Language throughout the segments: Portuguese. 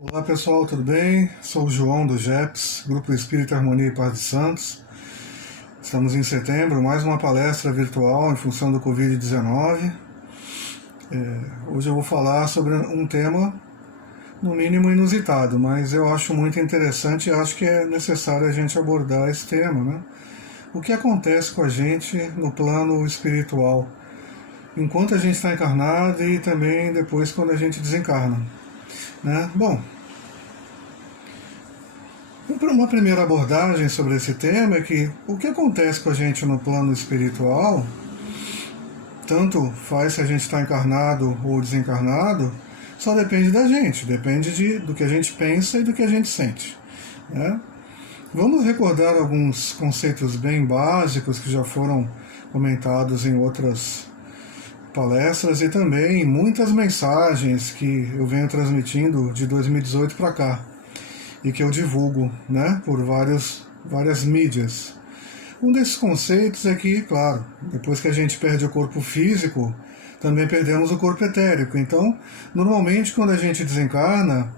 Olá pessoal, tudo bem? Sou o João do GEPS, Grupo Espírita Harmonia e Paz de Santos. Estamos em setembro, mais uma palestra virtual em função do Covid-19. Hoje eu vou falar sobre um tema, no mínimo inusitado, mas eu acho muito interessante e acho que é necessário a gente abordar esse tema, né? O que acontece com a gente no plano espiritual, enquanto a gente está encarnado e também depois quando a gente desencarna, né? Bom, uma primeira abordagem sobre esse tema é que o que acontece com a gente no plano espiritual, tanto faz se a gente está encarnado ou desencarnado, só depende da gente, depende do que a gente pensa e do que a gente sente, né? Vamos recordar alguns conceitos bem básicos que já foram comentados em outras palestras e também muitas mensagens que eu venho transmitindo de 2018 para cá e que eu divulgo, né, por várias mídias. Um desses conceitos é que, claro, depois que a gente perde o corpo físico, também perdemos o corpo etérico. Então, normalmente quando a gente desencarna,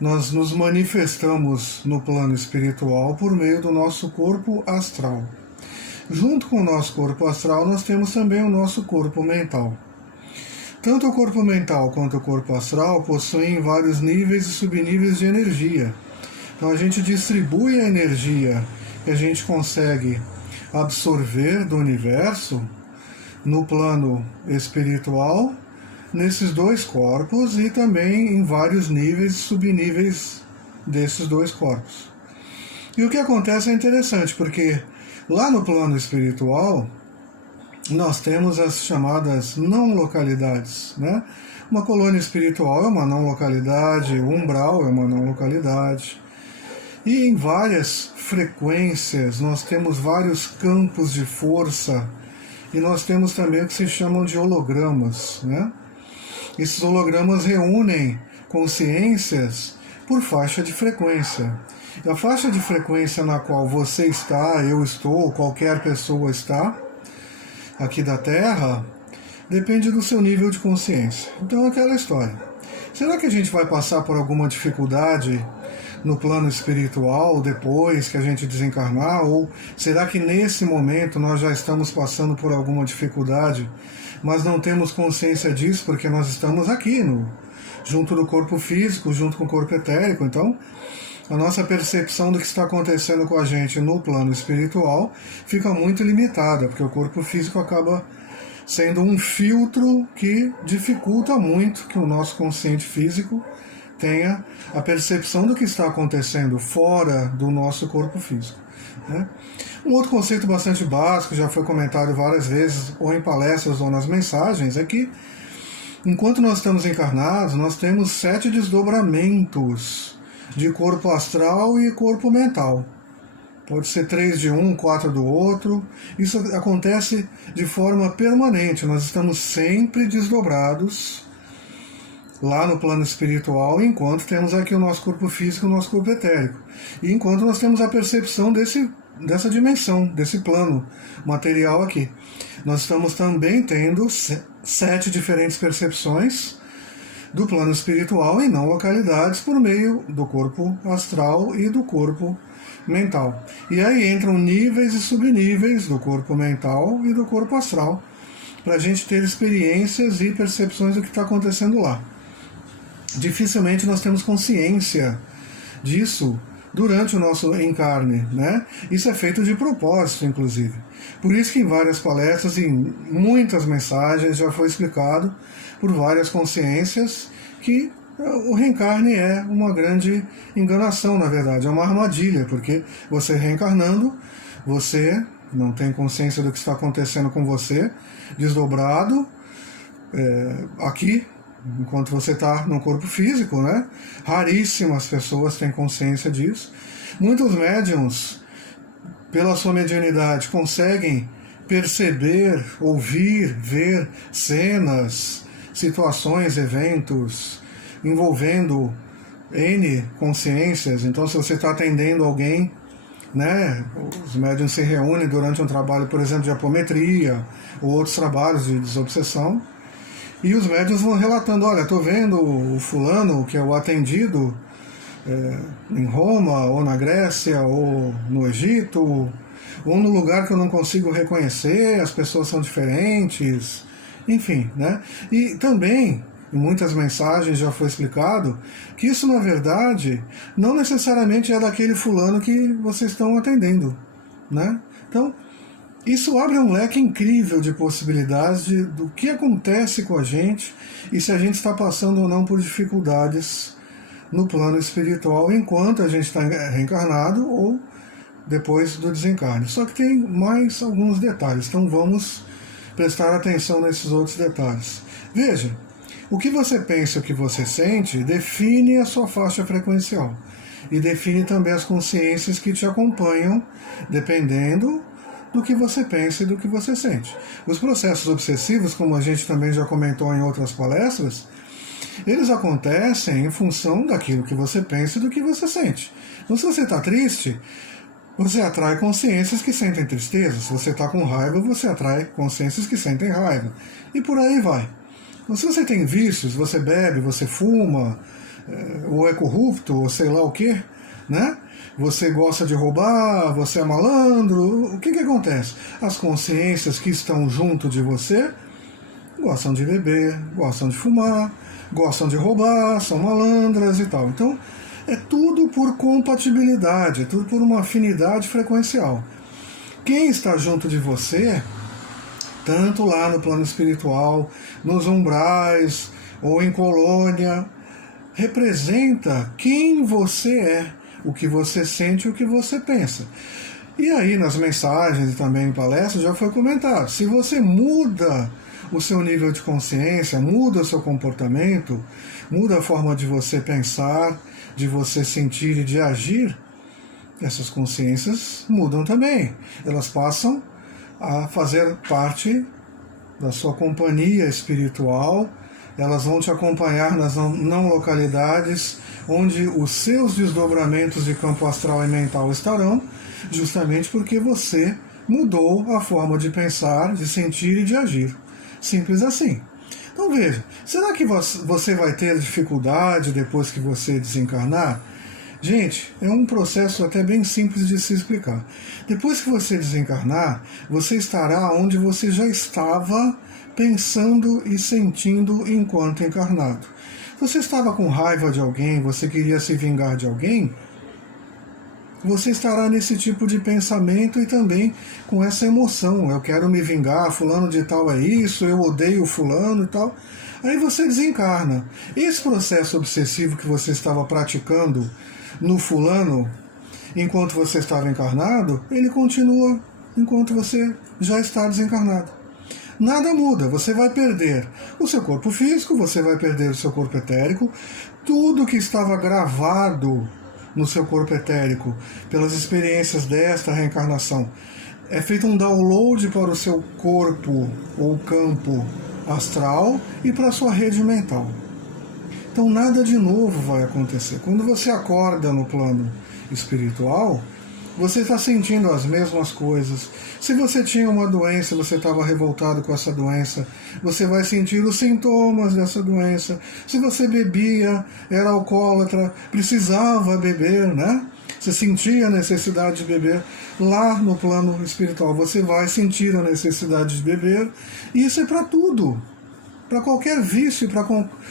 nós nos manifestamos no plano espiritual por meio do nosso corpo astral. Junto com o nosso corpo astral, nós temos também o nosso corpo mental. Tanto o corpo mental quanto o corpo astral possuem vários níveis e subníveis de energia. Então a gente distribui a energia que a gente consegue absorver do universo no plano espiritual, nesses dois corpos e também em vários níveis e subníveis desses dois corpos. E o que acontece é interessante, porque lá no plano espiritual nós temos as chamadas não localidades, né? Uma colônia espiritual é uma não localidade, o umbral é uma não localidade. E em várias frequências nós temos vários campos de força e nós temos também o que se chamam de hologramas, né? Esses hologramas reúnem consciências por faixa de frequência. E a faixa de frequência na qual você está, eu estou, qualquer pessoa está, aqui da Terra, depende do seu nível de consciência. Então é aquela história. Será que a gente vai passar por alguma dificuldade no plano espiritual depois que a gente desencarnar? Ou será que nesse momento nós já estamos passando por alguma dificuldade, mas não temos consciência disso porque nós estamos aqui, junto do corpo físico, junto com o corpo etérico? Então, a nossa percepção do que está acontecendo com a gente no plano espiritual fica muito limitada, porque o corpo físico acaba sendo um filtro que dificulta muito que o nosso consciente físico tenha a percepção do que está acontecendo fora do nosso corpo físico, né? Um outro conceito bastante básico, já foi comentado várias vezes, ou em palestras ou nas mensagens, é que enquanto nós estamos encarnados, nós temos 7 desdobramentos de corpo astral e corpo mental. Pode ser 3 de um, 4 do outro. Isso acontece de forma permanente. Nós estamos sempre desdobrados lá no plano espiritual, enquanto temos aqui o nosso corpo físico e o nosso corpo etérico. E enquanto nós temos a percepção dessa dimensão, desse plano material aqui. Nós estamos também tendo 7 diferentes percepções do plano espiritual em não localidades por meio do corpo astral e do corpo mental. E aí entram níveis e subníveis do corpo mental e do corpo astral, para a gente ter experiências e percepções do que está acontecendo lá. Dificilmente nós temos consciência disso durante o nosso encarne, né? Isso é feito de propósito, inclusive. Por isso que em várias palestras e em muitas mensagens já foi explicado por várias consciências que o reencarne é uma grande enganação, na verdade, é uma armadilha, porque você reencarnando, você não tem consciência do que está acontecendo com você, desdobrado, aqui, enquanto você está no corpo físico, né? Raríssimas pessoas têm consciência disso. Muitos médiums, pela sua mediunidade, conseguem perceber, ouvir, ver cenas, situações, eventos envolvendo N consciências. Então, se você está atendendo alguém, né, os médiums se reúnem durante um trabalho, por exemplo, de apometria ou outros trabalhos de desobsessão, e os médiuns vão relatando: olha, estou vendo o fulano, que é o atendido, em Roma, ou na Grécia, ou no Egito, ou no lugar que eu não consigo reconhecer, as pessoas são diferentes, enfim, né? E também, em muitas mensagens já foi explicado, que isso na verdade não necessariamente é daquele fulano que vocês estão atendendo, né? Então, isso abre um leque incrível de possibilidades do que acontece com a gente e se a gente está passando ou não por dificuldades no plano espiritual enquanto a gente está reencarnado ou depois do desencarne. Só que tem mais alguns detalhes, então vamos prestar atenção nesses outros detalhes. Veja, o que você pensa, o que você sente, define a sua faixa frequencial e define também as consciências que te acompanham, dependendo do que você pensa e do que você sente. Os processos obsessivos, como a gente também já comentou em outras palestras, eles acontecem em função daquilo que você pensa e do que você sente. Então, se você está triste, você atrai consciências que sentem tristeza. Se você está com raiva, você atrai consciências que sentem raiva. E por aí vai. Então, se você tem vícios, você bebe, você fuma, ou é corrupto, ou sei lá o quê, né? Você gosta de roubar, você é malandro, o que acontece? As consciências que estão junto de você gostam de beber, gostam de fumar, gostam de roubar, são malandras e tal. Então, é tudo por compatibilidade, é tudo por uma afinidade frequencial. Quem está junto de você, tanto lá no plano espiritual, nos umbrais ou em colônia, representa quem você é, o que você sente e o que você pensa. E aí, nas mensagens e também em palestras, já foi comentado, se você muda o seu nível de consciência, muda o seu comportamento, muda a forma de você pensar, de você sentir e de agir, essas consciências mudam também. Elas passam a fazer parte da sua companhia espiritual, elas vão te acompanhar nas não localidades onde os seus desdobramentos de campo astral e mental estarão, justamente porque você mudou a forma de pensar, de sentir e de agir. Simples assim. Então veja, será que você vai ter dificuldade depois que você desencarnar? Gente, é um processo até bem simples de se explicar. Depois que você desencarnar, você estará onde você já estava pensando e sentindo enquanto encarnado. Você estava com raiva de alguém, você queria se vingar de alguém, você estará nesse tipo de pensamento e também com essa emoção. Eu quero me vingar, fulano de tal é isso, eu odeio fulano e tal. Aí você desencarna. Esse processo obsessivo que você estava praticando no fulano, enquanto você estava encarnado, ele continua enquanto você já está desencarnado. Nada muda, você vai perder o seu corpo físico, você vai perder o seu corpo etérico, tudo que estava gravado no seu corpo etérico pelas experiências desta reencarnação. É feito um download para o seu corpo ou campo astral e para a sua rede mental. Então nada de novo vai acontecer. Quando você acorda no plano espiritual, você está sentindo as mesmas coisas. Se você tinha uma doença, você estava revoltado com essa doença, você vai sentir os sintomas dessa doença. Se você bebia, era alcoólatra, precisava beber, né? Você sentia a necessidade de beber. Lá no plano espiritual, você vai sentir a necessidade de beber. E isso é para tudo. Para qualquer vício, para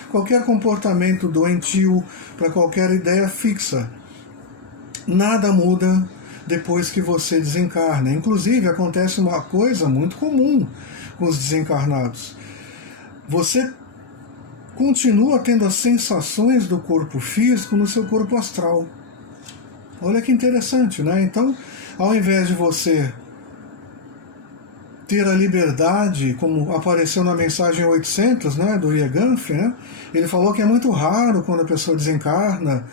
qualquer comportamento doentio, para qualquer ideia fixa. Nada muda depois que você desencarna. Inclusive, acontece uma coisa muito comum com os desencarnados. Você continua tendo as sensações do corpo físico no seu corpo astral. Olha que interessante, né? Então, ao invés de você ter a liberdade, como apareceu na mensagem 800, né, do Yeganf, né? Ele falou que é muito raro quando a pessoa desencarna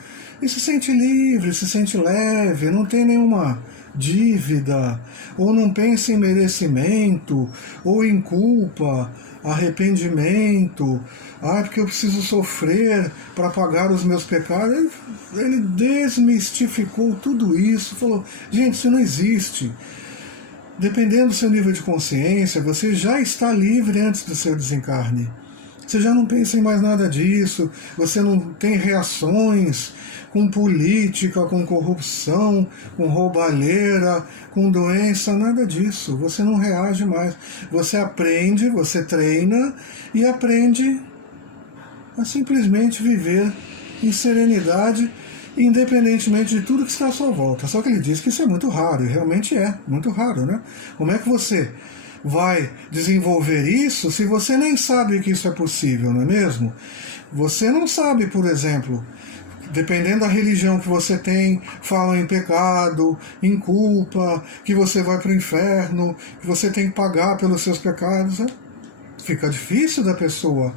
e se sente livre, se sente leve, não tem nenhuma dívida, ou não pensa em merecimento, ou em culpa, arrependimento, porque eu preciso sofrer para pagar os meus pecados. Ele desmistificou tudo isso, falou, gente, isso não existe. Dependendo do seu nível de consciência, você já está livre antes do seu desencarne. Você já não pensa em mais nada disso, você não tem reações com política, com corrupção, com roubalheira, com doença, nada disso. Você não reage mais. Você aprende, você treina e aprende a simplesmente viver em serenidade, independentemente de tudo que está à sua volta. Só que ele diz que isso é muito raro, e realmente é muito raro, né? Como é que você vai desenvolver isso se você nem sabe que isso é possível, não é mesmo? Você não sabe, por exemplo, dependendo da religião que você tem, falam em pecado, em culpa, que você vai para o inferno, que você tem que pagar pelos seus pecados. Né? Fica difícil da pessoa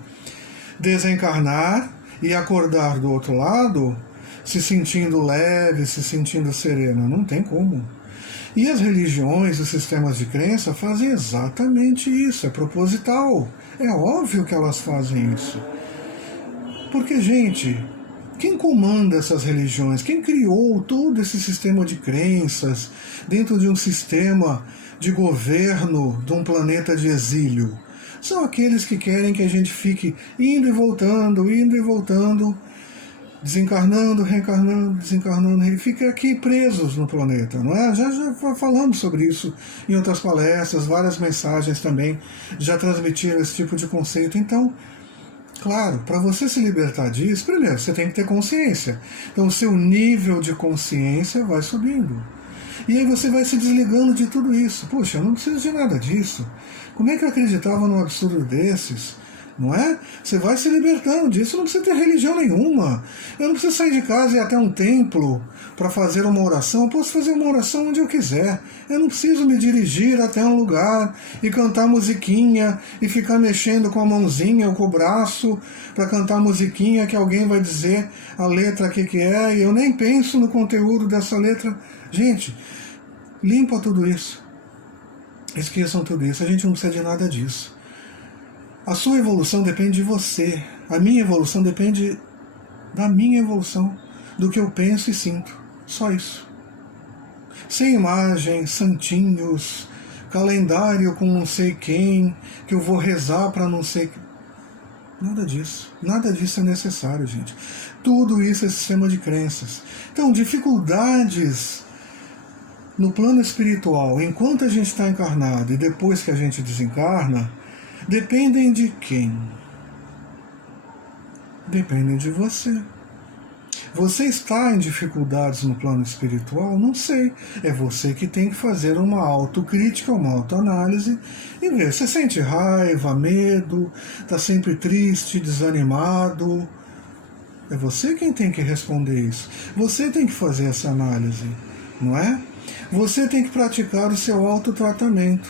desencarnar e acordar do outro lado se sentindo leve, se sentindo serena. Não tem como. E as religiões, os sistemas de crença fazem exatamente isso, é proposital. É óbvio que elas fazem isso. Porque, gente, quem comanda essas religiões? Quem criou todo esse sistema de crenças dentro de um sistema de governo de um planeta de exílio? São aqueles que querem que a gente fique indo e voltando, desencarnando, reencarnando, desencarnando, e fica aqui presos no planeta, não é? Já falamos sobre isso em outras palestras, várias mensagens também já transmitiram esse tipo de conceito. Então, claro, para você se libertar disso, primeiro, você tem que ter consciência. Então, o seu nível de consciência vai subindo. E aí você vai se desligando de tudo isso. Poxa, eu não preciso de nada disso. Como é que eu acreditava num absurdo desses? Não é? Você vai se libertando disso, não precisa ter religião nenhuma. Eu não preciso sair de casa e ir até um templo para fazer uma oração. Eu posso fazer uma oração onde eu quiser. Eu não preciso me dirigir até um lugar e cantar musiquinha e ficar mexendo com a mãozinha ou com o braço para cantar musiquinha que alguém vai dizer a letra que é e eu nem penso no conteúdo dessa letra. Gente, limpa tudo isso. Esqueçam tudo isso. A gente não precisa de nada disso. A sua evolução depende de você. A minha evolução depende da minha evolução, do que eu penso e sinto. Só isso. Sem imagem, santinhos, calendário com não sei quem, que eu vou rezar para não sei... Nada disso. Nada disso é necessário, gente. Tudo isso é sistema de crenças. Então, dificuldades no plano espiritual, enquanto a gente está encarnado e depois que a gente desencarna, dependem de quem? Dependem de você. Você está em dificuldades no plano espiritual? Não sei. É você que tem que fazer uma autocrítica, uma autoanálise e ver. Você sente raiva, medo, está sempre triste, desanimado? É você quem tem que responder isso. Você tem que fazer essa análise, não é? Você tem que praticar o seu autotratamento.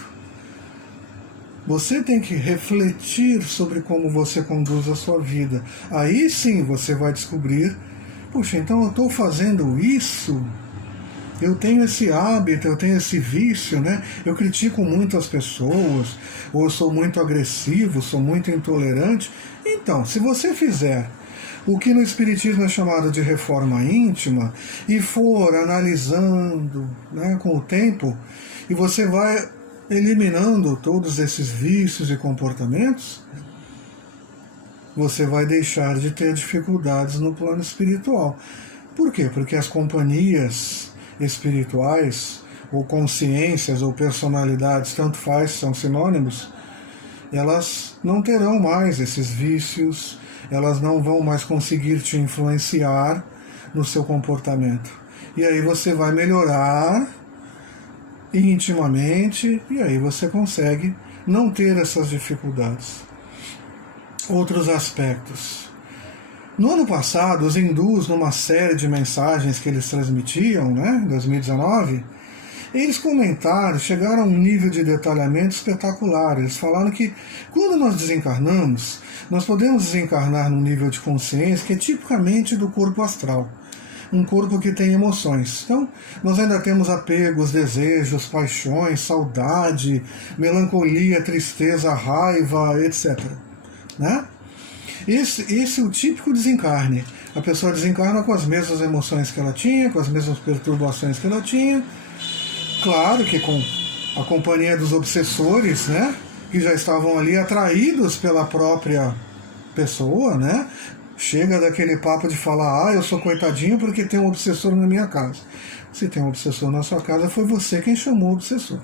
Você tem que refletir sobre como você conduz a sua vida. Aí sim você vai descobrir, puxa, então eu estou fazendo isso, eu tenho esse hábito, eu tenho esse vício, né? Eu critico muito as pessoas, ou eu sou muito agressivo, sou muito intolerante. Então, se você fizer o que no Espiritismo é chamado de reforma íntima, e for analisando, né, com o tempo, e você vai eliminando todos esses vícios e comportamentos, você vai deixar de ter dificuldades no plano espiritual. Por quê? Porque as companhias espirituais, ou consciências, ou personalidades, tanto faz, são sinônimos, elas não terão mais esses vícios, elas não vão mais conseguir te influenciar no seu comportamento. E aí você vai melhorar intimamente, e aí você consegue não ter essas dificuldades. Outros aspectos. No ano passado, os hindus, numa série de mensagens que eles transmitiam, né, em 2019, eles comentaram, chegaram a um nível de detalhamento espetacular. Eles falaram que quando nós desencarnamos, nós podemos desencarnar num nível de consciência que é tipicamente do corpo astral. Um corpo que tem emoções. Então, nós ainda temos apegos, desejos, paixões, saudade, melancolia, tristeza, raiva, etc. Né? Esse é o típico desencarne. A pessoa desencarna com as mesmas emoções que ela tinha, com as mesmas perturbações que ela tinha. Claro que com a companhia dos obsessores, né, que já estavam ali atraídos pela própria pessoa, né, chega daquele papo de falar, eu sou coitadinho porque tem um obsessor na minha casa. Se tem um obsessor na sua casa, foi você quem chamou o obsessor.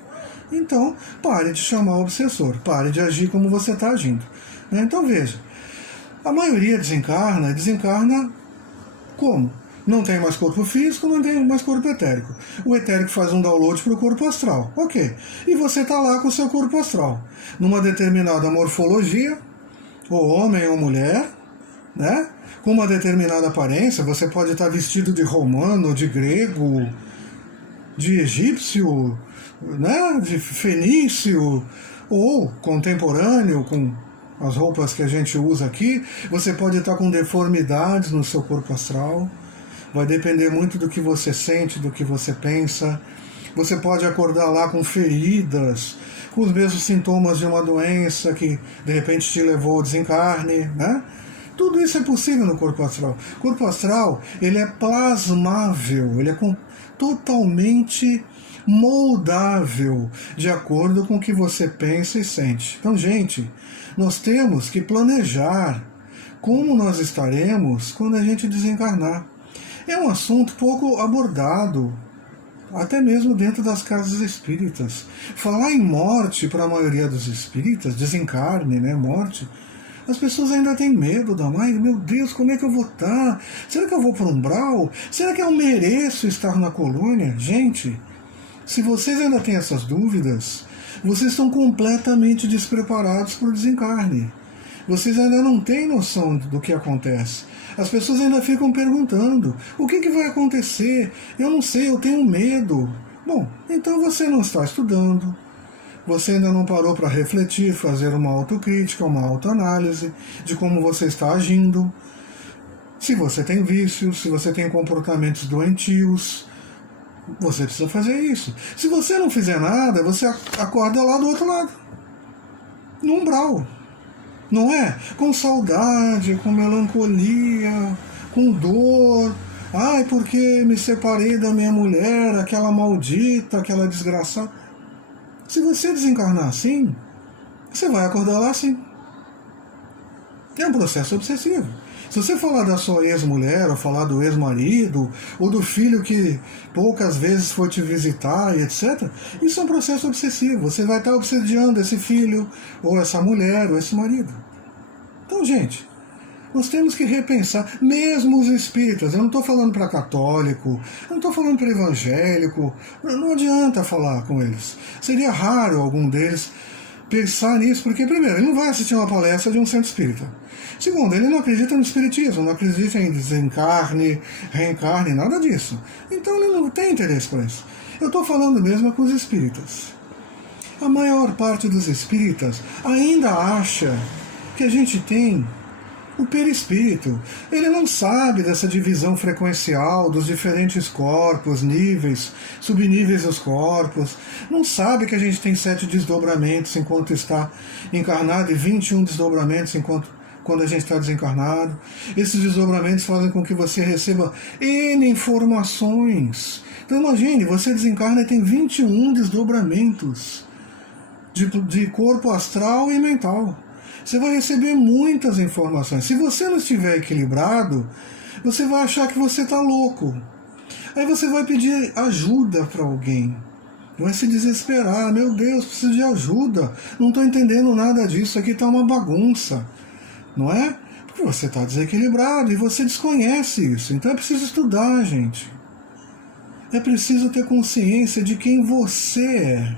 Então, pare de chamar o obsessor, pare de agir como você está agindo. Né? Então, veja, a maioria desencarna como? Não tem mais corpo físico, não tem mais corpo etérico. O etérico faz um download para o corpo astral. Ok. E você está lá com o seu corpo astral. Numa determinada morfologia, ou homem ou mulher, né? Com uma determinada aparência, você pode estar vestido de romano, de grego, de egípcio, né? De fenício, ou contemporâneo, com as roupas que a gente usa aqui. Você pode estar com deformidades no seu corpo astral. Vai depender muito do que você sente, do que você pensa. Você pode acordar lá com feridas, com os mesmos sintomas de uma doença que de repente te levou ao desencarne, né? Tudo isso é possível no corpo astral. O corpo astral, ele é plasmável, ele é totalmente moldável, de acordo com o que você pensa e sente. Então, gente, nós temos que planejar como nós estaremos quando a gente desencarnar. É um assunto pouco abordado, até mesmo dentro das casas espíritas. Falar em morte para a maioria dos espíritas, desencarne, né, morte, as pessoas ainda têm medo da mãe. Meu Deus, como é que eu vou estar? Será que eu vou para o umbral? Será que eu mereço estar na colônia? Gente, se vocês ainda têm essas dúvidas, vocês estão completamente despreparados para o desencarne. Vocês ainda não têm noção do que acontece. As pessoas ainda ficam perguntando, o que vai acontecer? Eu não sei, eu tenho medo. Bom, então você não está estudando, você ainda não parou para refletir, fazer uma autocrítica, uma autoanálise de como você está agindo. Se você tem vícios, se você tem comportamentos doentios, você precisa fazer isso. Se você não fizer nada, você acorda lá do outro lado, no umbral. Não é? Com saudade, com melancolia, com dor. Ai, porque me separei da minha mulher, aquela maldita, aquela desgraçada. Se você desencarnar assim, você vai acordar lá assim. É um processo obsessivo. Se você falar da sua ex-mulher, ou falar do ex-marido, ou do filho que poucas vezes foi te visitar, e etc., isso é um processo obsessivo. Você vai estar obsediando esse filho, ou essa mulher, ou esse marido. Então, gente, nós temos que repensar, mesmo os espíritas. Eu não estou falando para católico, eu não estou falando para evangélico, não adianta falar com eles. Seria raro algum deles pensar nisso, porque, primeiro, ele não vai assistir uma palestra de um centro espírita. Segundo, ele não acredita no espiritismo, não acredita em desencarne, reencarne, nada disso. Então ele não tem interesse por isso. Eu estou falando mesmo com os espíritas. A maior parte dos espíritas ainda acha que a gente tem o perispírito. Ele não sabe dessa divisão frequencial dos diferentes corpos, níveis, subníveis dos corpos. Não sabe que a gente tem 7 desdobramentos enquanto está encarnado e 21 desdobramentos quando a gente está desencarnado. Esses desdobramentos fazem com que você receba N informações. Então imagine, você desencarna e tem 21 desdobramentos de corpo astral e mental. Você vai receber muitas informações. Se você não estiver equilibrado, você vai achar que você está louco. Aí você vai pedir ajuda para alguém. Vai se desesperar. Meu Deus, preciso de ajuda. Não estou entendendo nada disso. Aqui está uma bagunça. Não é? Porque você está desequilibrado e você desconhece isso. Então é preciso estudar, gente. É preciso ter consciência de quem você é.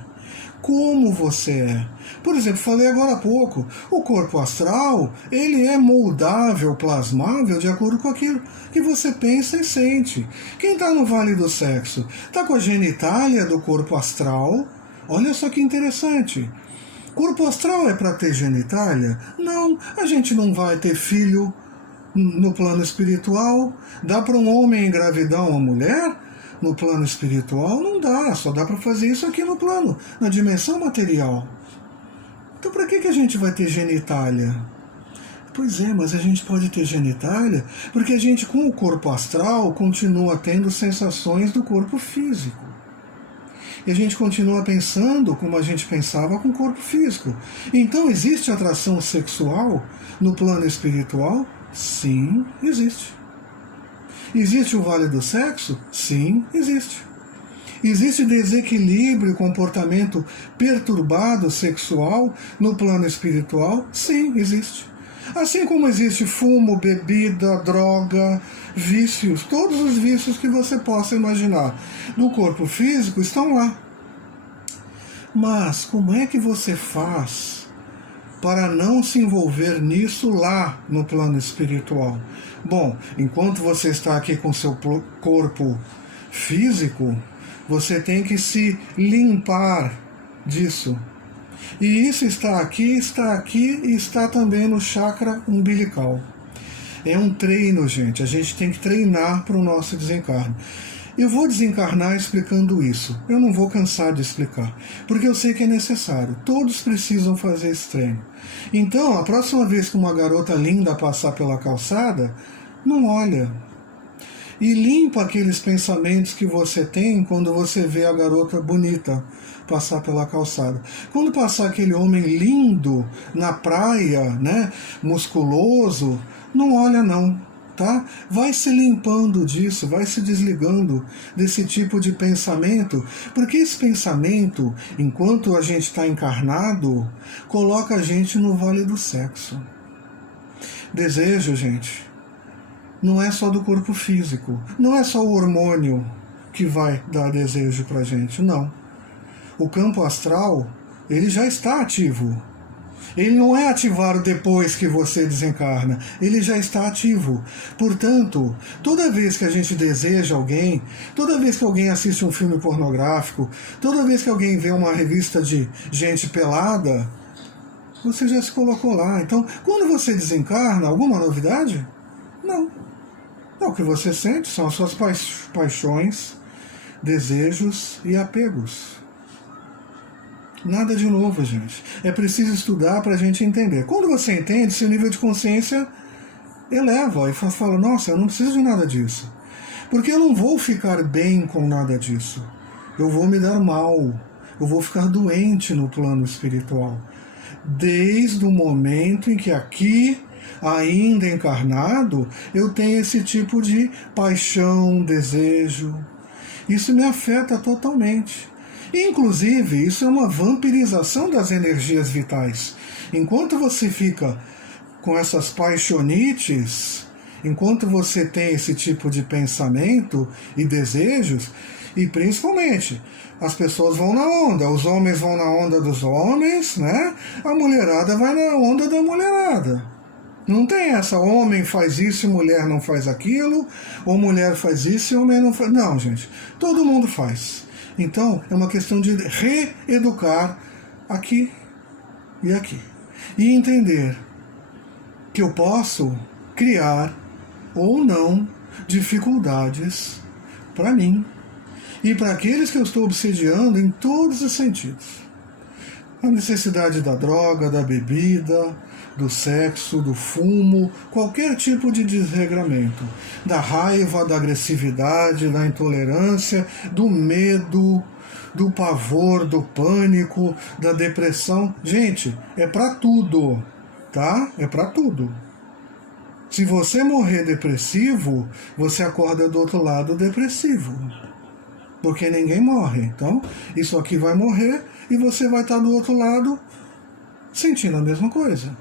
Como você é. Por exemplo, falei agora há pouco, o corpo astral, ele é moldável, plasmável, de acordo com aquilo que você pensa e sente. Quem está no Vale do Sexo está com a genitália do corpo astral. Olha só que interessante. Corpo astral é para ter genitália? Não, a gente não vai ter filho no plano espiritual. Dá para um homem engravidar uma mulher? No plano espiritual não dá, só dá para fazer isso aqui no plano, na dimensão material. Então para que a gente vai ter genitália? Pois é, mas a gente pode ter genitália porque a gente com o corpo astral continua tendo sensações do corpo físico. E a gente continua pensando como a gente pensava com o corpo físico. Então, existe atração sexual no plano espiritual? Sim, existe. Existe o vale do sexo? Sim, existe. Existe desequilíbrio e comportamento perturbado sexual no plano espiritual? Sim, existe. Assim como existe fumo, bebida, droga, vícios, todos os vícios que você possa imaginar no corpo físico estão lá. Mas como é que você faz para não se envolver nisso lá no plano espiritual? Bom, enquanto você está aqui com seu corpo físico, você tem que se limpar disso. E isso está aqui e está também no chakra umbilical. É um treino, gente. A gente tem que treinar para o nosso desencarne. Eu vou desencarnar explicando isso. Eu não vou cansar de explicar, porque eu sei que é necessário. Todos precisam fazer esse treino. Então, a próxima vez que uma garota linda passar pela calçada, não olha. E limpa aqueles pensamentos que você tem quando você vê a garota bonita passar pela calçada. Quando passar aquele homem lindo na praia, né, musculoso, não olha não, tá? Vai se limpando disso, vai se desligando desse tipo de pensamento, porque esse pensamento, enquanto a gente está encarnado, coloca a gente no vale do sexo. Desejo, gente, não é só do corpo físico, não é só o hormônio que vai dar desejo pra gente, não. O campo astral, ele já está ativo. Ele não é ativado depois que você desencarna, ele já está ativo. Portanto, toda vez que a gente deseja alguém, toda vez que alguém assiste um filme pornográfico, toda vez que alguém vê uma revista de gente pelada, você já se colocou lá. Então, quando você desencarna, alguma novidade? Não. O que você sente são as suas paixões, desejos e apegos. Nada de novo, gente. É preciso estudar para a gente entender. Quando você entende, seu nível de consciência eleva e fala, nossa, eu não preciso de nada disso. Porque eu não vou ficar bem com nada disso. Eu vou me dar mal. Eu vou ficar doente no plano espiritual. Desde o momento em que aqui, ainda encarnado, eu tenho esse tipo de paixão, desejo. Isso me afeta totalmente. Inclusive, isso é uma vampirização das energias vitais. Enquanto você fica com essas paixonites, enquanto você tem esse tipo de pensamento e desejos, e principalmente, as pessoas vão na onda, os homens vão na onda dos homens, né? A mulherada vai na onda da mulherada. Não tem essa, homem faz isso e mulher não faz aquilo, ou mulher faz isso e homem não faz... Não, gente, todo mundo faz. Então, é uma questão de reeducar aqui e aqui. E entender que eu posso criar ou não dificuldades para mim e para aqueles que eu estou obsediando em todos os sentidos. A necessidade da droga, da bebida, do sexo, do fumo, qualquer tipo de desregramento, da raiva, da agressividade, da intolerância, do medo, do pavor, do pânico, da depressão. Gente, é para tudo, tá? É para tudo. Se você morrer depressivo, você acorda do outro lado depressivo. Porque ninguém morre. Então, isso aqui vai morrer e você vai estar do outro lado sentindo a mesma coisa.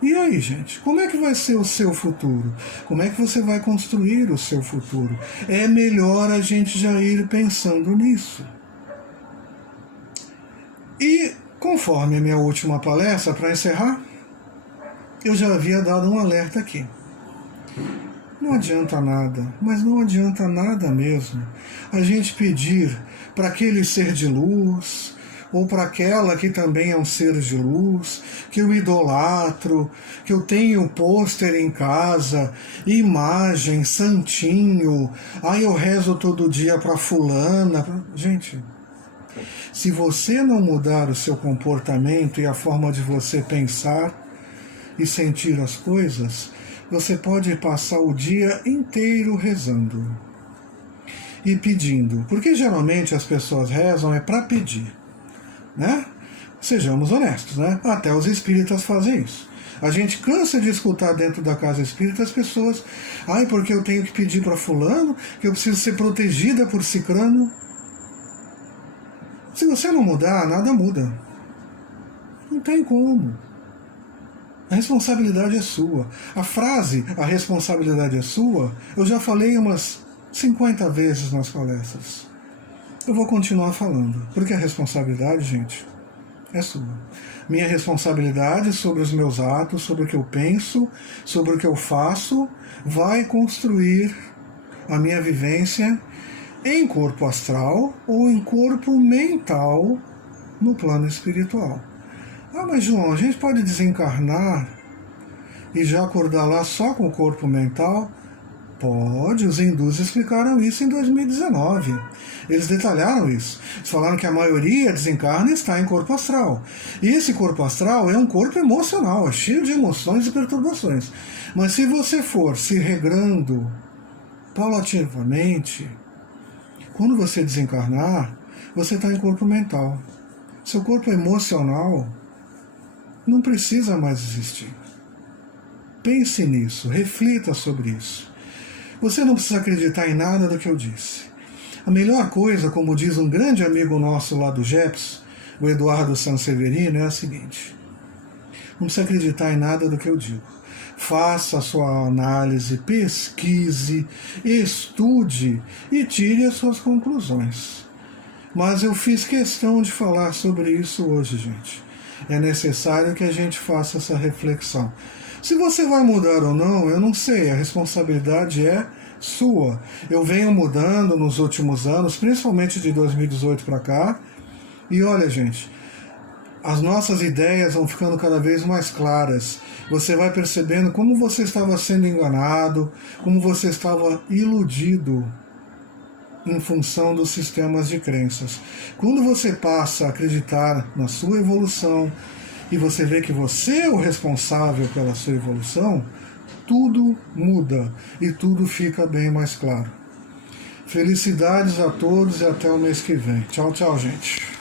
E aí, gente, como é que vai ser o seu futuro? Como é que você vai construir o seu futuro? É melhor a gente já ir pensando nisso. E, conforme a minha última palestra, para encerrar, eu já havia dado um alerta aqui. Não adianta nada, mas não adianta nada mesmo, a gente pedir para aquele ser de luz, ou para aquela que também é um ser de luz, que eu idolatro, que eu tenho pôster em casa, imagem, santinho, aí eu rezo todo dia para fulana. Gente, se você não mudar o seu comportamento e a forma de você pensar e sentir as coisas, você pode passar o dia inteiro rezando. e pedindo. Porque geralmente as pessoas rezam é para pedir, né? Sejamos honestos, né? Até os espíritas fazem isso. A gente cansa de escutar dentro da casa espírita as pessoas, ai, porque eu tenho que pedir para fulano, que eu preciso ser protegida por cicrano. Se você não mudar, nada muda. Não tem como. A responsabilidade é sua. A frase, a responsabilidade é sua, eu já falei umas 50 vezes nas palestras. Eu vou continuar falando, porque a responsabilidade, gente, é sua. Minha responsabilidade sobre os meus atos, sobre o que eu penso, sobre o que eu faço, vai construir a minha vivência em corpo astral ou em corpo mental no plano espiritual. Ah, mas João, a gente pode desencarnar e já acordar lá só com o corpo mental? Pode, os hindus explicaram isso em 2019. Eles detalharam isso. Eles falaram que a maioria desencarna e está em corpo astral. E esse corpo astral é um corpo emocional, é cheio de emoções e perturbações. Mas se você for se regrando paulatinamente, quando você desencarnar, você está em corpo mental. Seu corpo emocional não precisa mais existir. Pense nisso, reflita sobre isso. Você não precisa acreditar em nada do que eu disse. A melhor coisa, como diz um grande amigo nosso lá do GEPS, o Eduardo Sanseverino, é a seguinte: não precisa acreditar em nada do que eu digo. Faça a sua análise, pesquise, estude e tire as suas conclusões. Mas eu fiz questão de falar sobre isso hoje, gente. É necessário que a gente faça essa reflexão. Se você vai mudar ou não, eu não sei, a responsabilidade é sua. Eu venho mudando nos últimos anos, principalmente de 2018 para cá, e olha, gente, as nossas ideias vão ficando cada vez mais claras. Você vai percebendo como você estava sendo enganado, como você estava iludido em função dos sistemas de crenças. Quando você passa a acreditar na sua evolução, e você vê que você é o responsável pela sua evolução, tudo muda e tudo fica bem mais claro. Felicidades a todos e até o mês que vem. Tchau, tchau, gente.